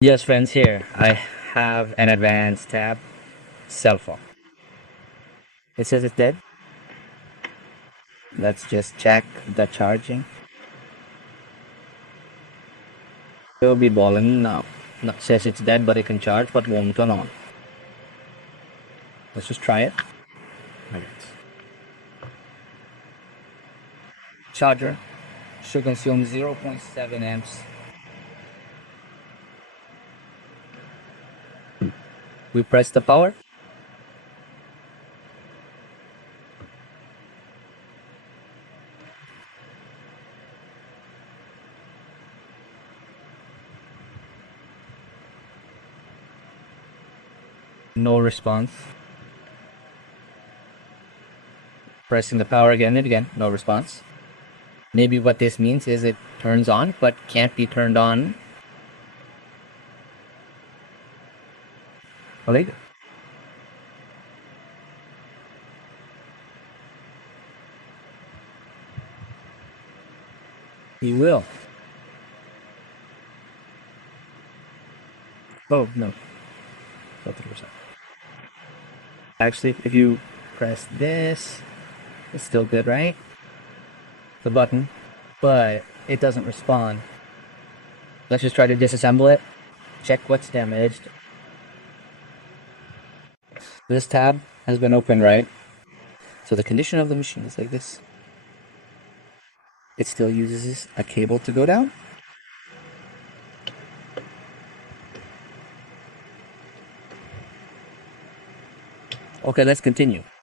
Yes, friends, here I have an advanced tab, cell phone. It says it's dead. Let's just check the charging. It'll be balling now. It says it's dead, but it can charge, but won't turn on. Let's just try it. Right. Charger should consume 0.7 amps. We press the power. No response. Pressing the power again and again, no response. Maybe what this means is it turns on, but can't be turned on. Later. He will. Oh, no. 30%. Actually, if you press this, it's still good, right? The button, but it doesn't respond. Let's just try to disassemble it. Check what's damaged. This tab has been opened, right? So the condition of the machine is like this. It still uses a cable to go down. Okay, let's continue.